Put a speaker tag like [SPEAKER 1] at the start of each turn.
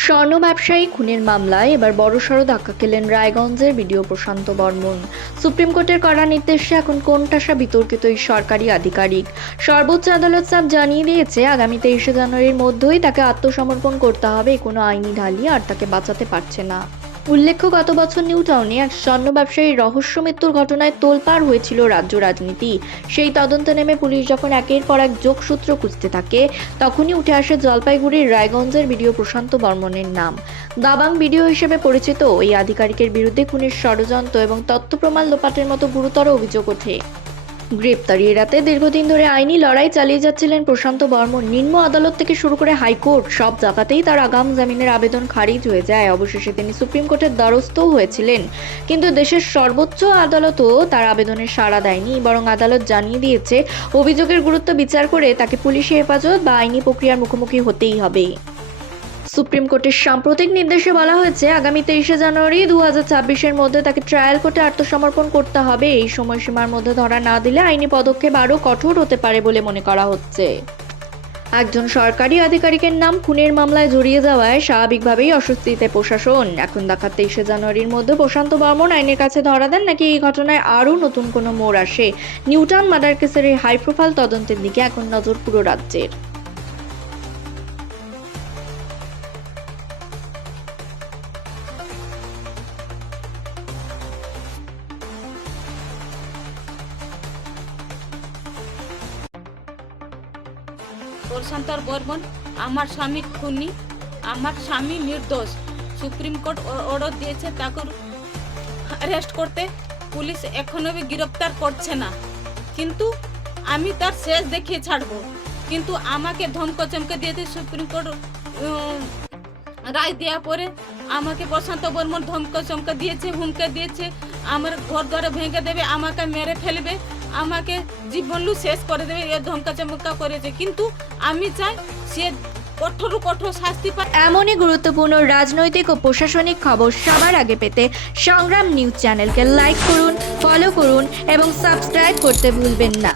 [SPEAKER 1] স্বর্ণ ব্যবসায়ী খুনের মামলায় এবার বড়সড় ধাক্কা খেলেন রায়গঞ্জের বিডিও প্রশান্ত বর্মন। সুপ্রিম কোর্টের কড়া নির্দেশে এখন কোনটাসা বিতর্কিত এই সরকারি আধিকারিক। সর্বোচ্চ আদালত সাহেব জানিয়ে দিয়েছে, আগামী তেইশে জানুয়ারির মধ্যেই তাকে আত্মসমর্পণ করতে হবে, কোনো আইনি ঢালি আর তাকে বাঁচাতে পারছে না। উল্লেখ্য, গত বছর নিউ টাউনে এক স্বর্ণ ব্যবসায়ীর রহস্য মৃত্যুর ঘটনায় তোলপাড় হয়েছিল রাজ্য রাজনীতি। সেই তদন্ত নেমে পুলিশ যখন একের পর এক যোগসূত্র খুঁজতে থাকে, তখনই উঠে আসে জলপাইগুড়ির রায়গঞ্জের বিডিও প্রশান্ত বর্মনের নাম। দাবাং বিডিও হিসেবে পরিচিত, এই আধিকারিকের বিরুদ্ধে খুনের ষড়যন্ত্র এবং তথ্য প্রমাণ লোপাটের মতো গুরুতর অভিযোগ ওঠে। গ্রেপ্তারি এড়াতে দীর্ঘদিন ধরে আইনি লড়াই চালিয়ে যাচ্ছিলেন প্রশান্ত বর্মন। নিম্ন আদালত থেকে শুরু করে হাইকোর্ট সব জায়গাতেই তার আগাম জামিনের আবেদন খারিজ হয়ে যায়। অবশেষে তিনি সুপ্রিম কোর্টের দ্বারস্থও হয়েছিলেন। কিন্তু দেশের সর্বোচ্চ আদালতও তার আবেদনের সাড়া দেয়নি, বরং আদালত জানিয়ে দিয়েছে, অভিযোগের গুরুত্ব বিচার করে তাকে পুলিশি হেফাজত বা আইনি প্রক্রিয়ার মুখোমুখি হতেই হবে। সুপ্রিম কোর্টের সাম্প্রতিক নির্দেশে বলা হয়েছে, আগামী তেইশে জানুয়ারি দু হাজার মধ্যে তাকে ট্রায়াল কোর্টে আত্মসমর্পণ করতে হবে। এই সময়সীমার মধ্যে ধরা না দিলে আইনি পদক্ষেপ আরও কঠোর হতে পারে বলে মনে করা হচ্ছে। একজন সরকারি আধিকারিকের নাম খুনের মামলায় জড়িয়ে যাওয়ায় স্বাভাবিকভাবেই অস্বস্তিতে প্রশাসন। এখন দেখা তেইশে জানুয়ারির মধ্যে প্রশান্ত বর্মন আইনের কাছে ধরা দেন, নাকি এই ঘটনায় আরও নতুন কোনো মোড় আসে? নিউটাউন মার্ডার কেসের এই হাই প্রোফাইল তদন্তের দিকে এখন নজর পুরো রাজ্যের।
[SPEAKER 2] প্রশান্তর বর্মন আমার স্বামী খুনি আমার স্বামী নির্দোষ সুপ্রিম কোর্ট অর্ডার দিয়েছে তাকে অ্যারেস্ট করতে পুলিশ এখনও বি গ্রেপ্তার করছে না। কিন্তু আমি তার শেষ দেখিয়ে ছাড়বো। কিন্তু আমাকে ধমক চমকে দিয়েছে সুপ্রিম কোর্ট রায় দেওয়া পরে আমাকে প্রশান্ত বর্মন ধমক চমকে দিয়েছে, হুমকে দিয়েছে আমার ঘর দ্বারা ভেঙে দেবে, আমাকে মেরে ফেলবে। আমাকে জীবনলু শেষ করে দেবে, এ ধমকা চমকা করেছে। কিন্তু আমি চাই সে কঠোর কঠোর শাস্তি পায়
[SPEAKER 1] এমনই গুরুত্বপূর্ণ রাজনৈতিক ও প্রশাসনিক খবর সবার আগে পেতে সংগ্রাম নিউজ চ্যানেলকে লাইক করুন ফলো করুন, এবং সাবস্ক্রাইব করতে ভুলবেন না।